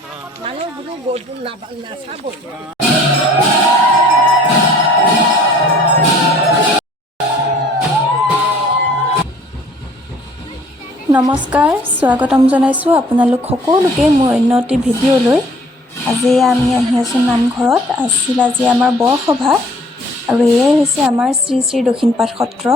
মানুহ বোলো গধুৰ নাচাব। নমস্কাৰ, স্বাগতম জনাইছোঁ আপোনালোক সকলোকে মোৰ অন্য এটি ভিডিঅ'লৈ। আজি আমি আহি আছোঁ নামঘৰত। আজি আমাৰ বৰসভা আৰু এয়াই হৈছে আমাৰ শ্ৰী শ্ৰী দক্ষিণপাট সত্ৰ।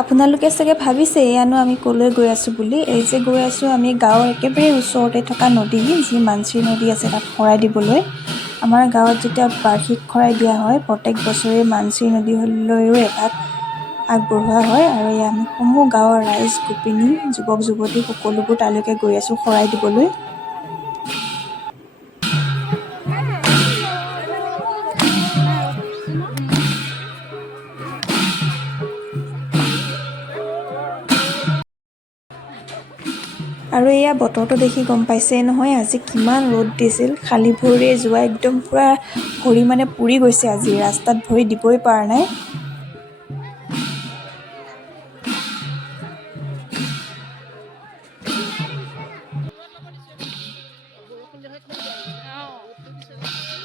আপোনালোকে চাগে ভাবিছে এয়ানো আমি ক'লৈ গৈ আছোঁ বুলি। এই যে গৈ আছোঁ আমি গাঁৱৰ একেবাৰে ওচৰতে থকা নদী, যি মানসী নদী আছে, তাত শৰাই দিবলৈ। আমাৰ গাঁৱত যেতিয়া বাৰ্ষিক শৰাই দিয়া হয়, প্ৰত্যেক বছৰে মানসী নদীলৈও এভাগ আগবঢ়োৱা হয়। আৰু এয়া আমি সমূহ গাঁৱৰ ৰাইজ, গোপিনী, যুৱক যুৱতী সকলোবোৰ তালৈকে গৈ আছোঁ শৰাই দিবলৈ। আৰু এয়া বতৰটো দেখি গম পাইছে নহয়, আজি কিমান ৰ'দ দিছিল। খালী ভৰিৰে যোৱা একদম পূৰা ভৰি মানে পুৰি গৈছে। আজি ৰাস্তাত ভৰি দিবই পৰা নাই।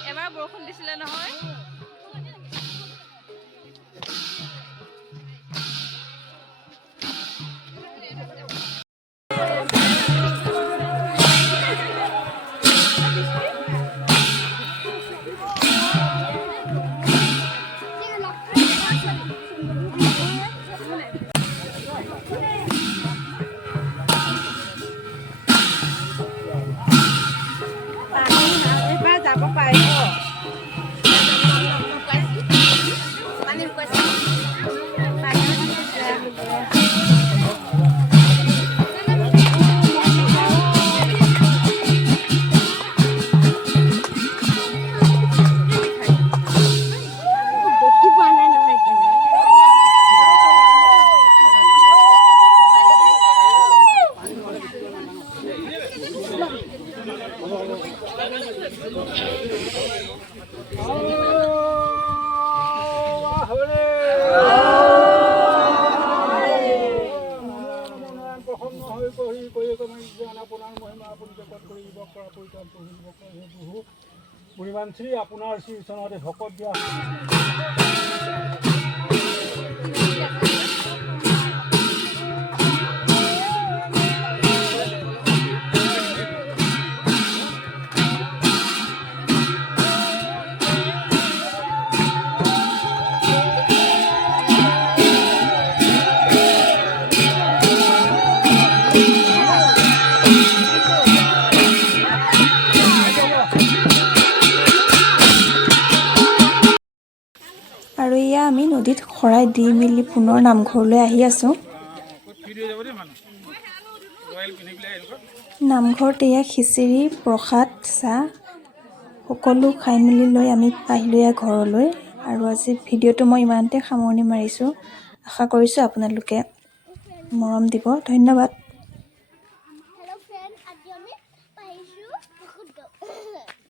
এবাৰ বৰষুণ দিছিলে নহয়। যাব পাৰিব। পৰিমাণ শ্ৰী আপোনাৰ শ্ৰী চৰণতে ভকত দিয়া। আৰু এয়া আমি নদীত শৰাই দি মেলি পুনৰ নামঘৰলৈ আহি আছোঁ। নামঘৰত এয়া খিচিৰি, প্ৰসাদ, চাহ সকলো খাই মেলি লৈ আমি আহিলোঁ এয়া ঘৰলৈ। আৰু আজি ভিডিঅ'টো মই ইমানতে সামৰণি মাৰিছোঁ। আশা কৰিছোঁ আপোনালোকে মৰম দিব। ধন্যবাদ।